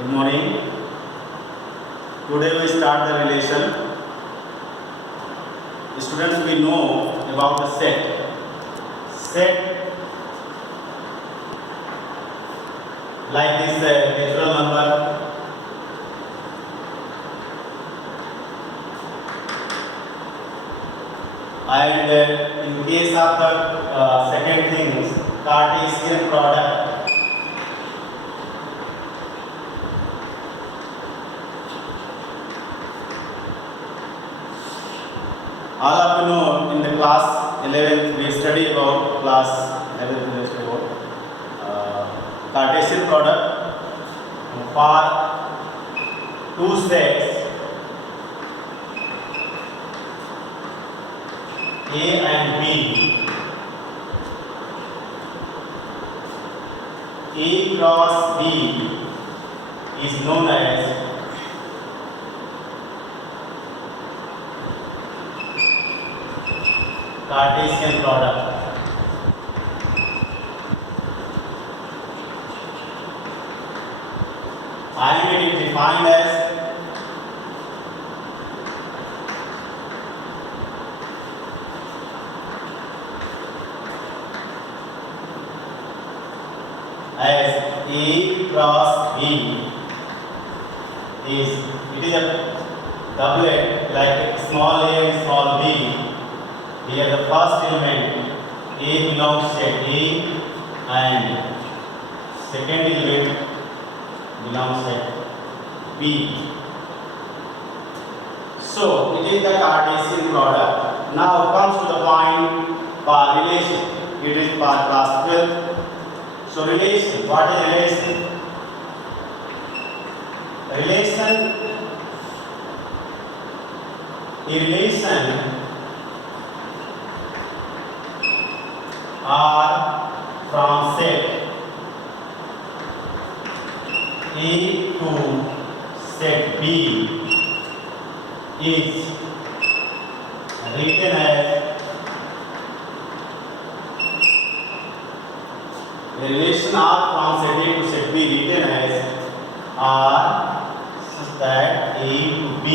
Good morning. Today we start the relation. Students, we know about the set. Set like this natural number. And in case of the second things, Cartesian product. All of you know in the class 11th we study about class 11th we study about Cartesian product for two sets A and B. A cross B is known as Cartesian product. I am it defined as A cross B is a doublet like small a and small b. Here the first element A belongs to A and second element belongs to B. So it is the Cartesian product. Now comes to the point for relation. It is for class 12. So relation, what is relation? Relation are from set A to set B is written as the relation R from set A to set B written as R such that A to B,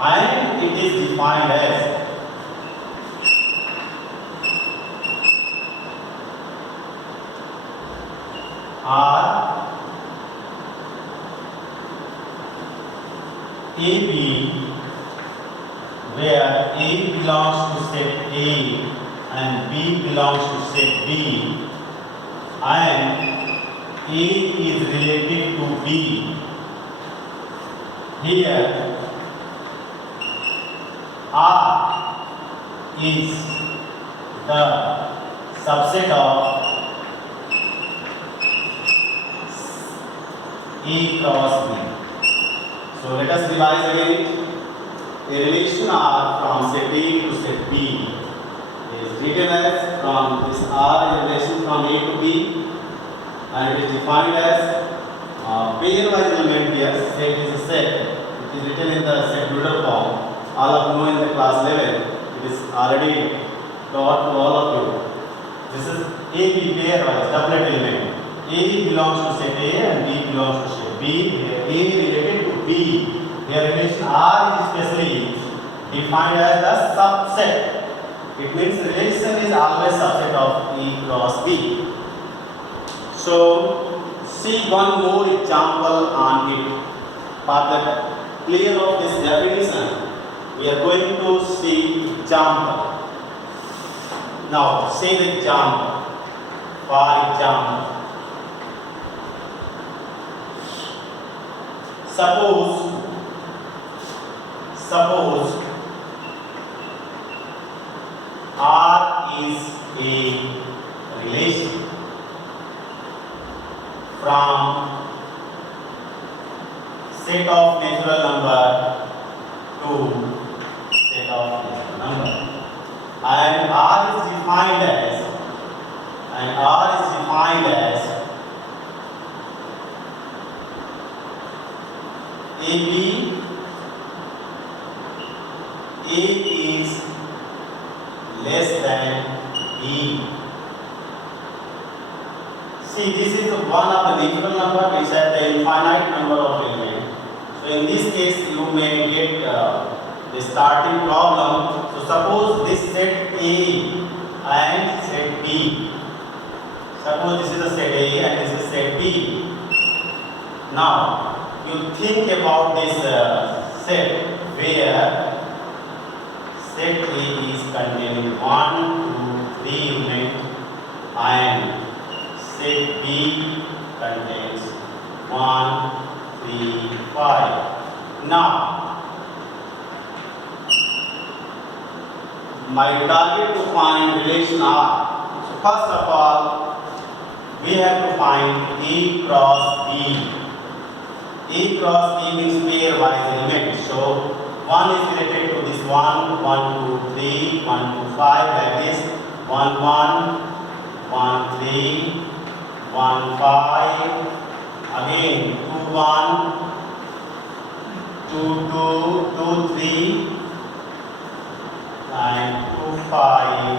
and it is defined as R AB, where A belongs to set A and B belongs to set B, and A is related to B. Here R is the subset of A cross B. So let us revise again. A relation R from set A to set B is written as from this R relation from A to B, and it is defined as pairwise element. Here set is a set. It is written in the set builder form. All of you know in the class 11. It is already taught to all of you. This is AB pairwise doublet element. A belongs to set A and B belongs to set B. A related to B. Their relation R is especially defined as the subset. It means relation is always subset of A cross B. So see one more example on it. For the clear of this definition, we are going to see example. Now say the example. For example, suppose R is a relation from set of natural number to set of natural number, and R is defined as AB. A is less than B. See, this is one of the natural number product is at the infinite number of elements. So in this case you may get the starting problem. So suppose this set A and set B. Suppose this is a set A and this is set B. Now you think about this set where set A is containing 1, 2, 3 elements and set B contains 1, 3, 5. Now, my target to find relation R. So first of all, we have to find A cross B. A cross B means pairwise element. So 1 is related to this 1, 1, 2, 3, 1, 2, 5, like this. 1, 1, 1, 3, 1, 5, again 2, 1, 2, 2, 2, 3, and 2, 5.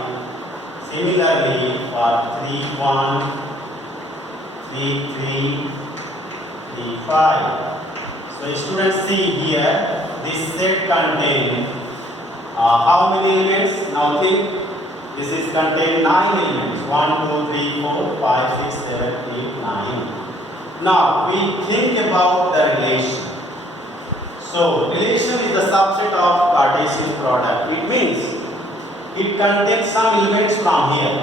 Similarly for 3, 1, 3, 3, 3, 5. So students, see here, this set contains how many elements? Now think, this is contain 9 elements. 1, 2, 3, 4, 5, 6, 7, 8, 9. Now we think about the relation. So relation is the subset of Cartesian product. It means it contains some elements from here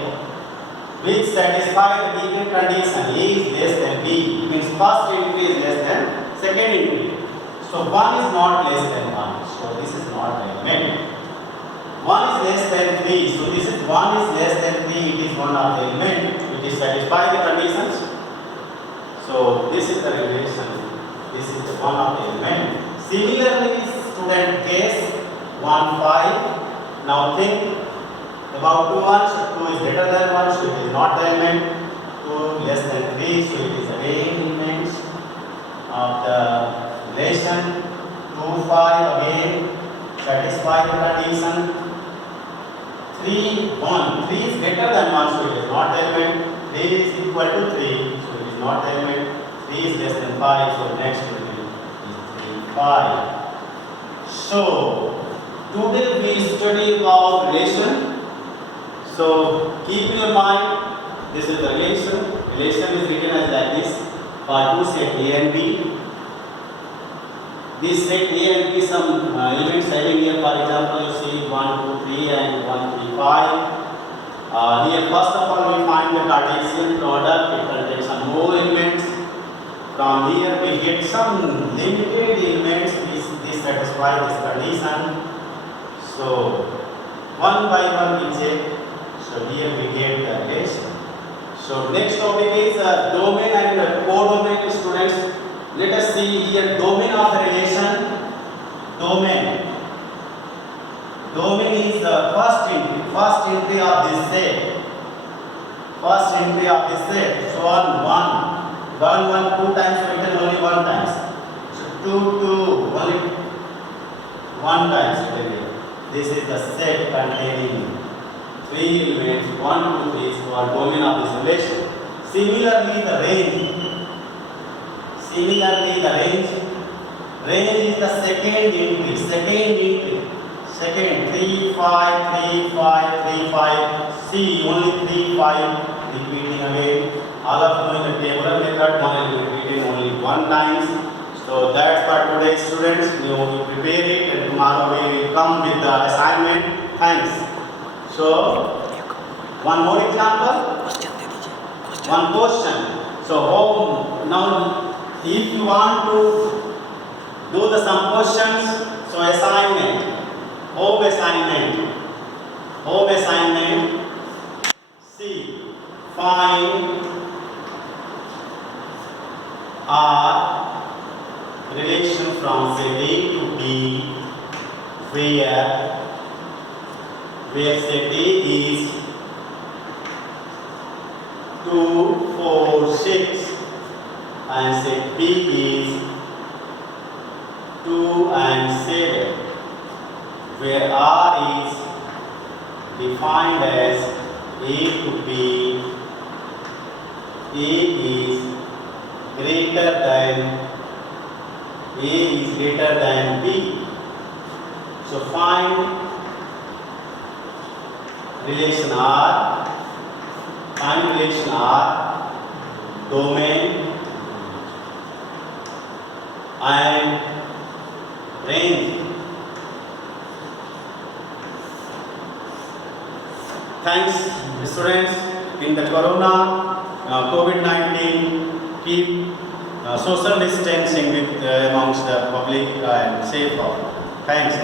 which satisfy the given condition. A is less than B. It means first entry is less than second entry. So 1 is not less than 1. So this is not the element. 1 is less than 3. So this is 1 is less than 3. It is one of the element which is satisfy the conditions. So this is the relation. This is the one of the element. Similarly, student case 1, 5. Now think about 2, 1. So 2 is greater than 1. So it is not the element. 2 less than 3. So it is again elements of the relation. 2, 5 again satisfy the condition. 3, 1. 3 is greater than 1. So it is not the element. 3 is equal to 3. So it is not the element. 3 is less than 5. So next will be 3, 5. So today we study about relation. So keep in your mind, this is the relation. Relation is written as like this for two set A and B. This set A and B, some elements having here, for example, you see 1, 2, 3 and 1, 3, 5. Here first of all we find the Cartesian product. It contains some more elements. From here we get some limited elements which satisfy this condition. So one by one we check. So here we get the relation. So next topic is domain and codomain. Students, let us see here domain of the relation. Domain. Domain is the first entry of this set. First entry of this set. So on 1, 2 times written only 1 times. So 2, only 1 times written. This is the set containing 3 elements. 1, 2, 3 is called domain of this relation. Similarly, the range. Range is the second entry. Second, 3, 5, 3, 5, 3, 5. See, only 3, 5 repeating again. All of them in the tabular method, one is repeated only 1 times. So that's for today, students. You prepare it and tomorrow we will come with the assignment. Thanks. So, one more example. One question. So, now if you want to do the some questions, so assignment. Home assignment. See, find R relation from say A to B where say A is 2, 4, 6 and say B is 2 and 7, where R is defined as A to B. A is greater than A is greater than B. So find relation R. Find relation R, domain and range. Thanks, students. In the Corona COVID-19, keep social distancing with amongst the public and safe. Thanks.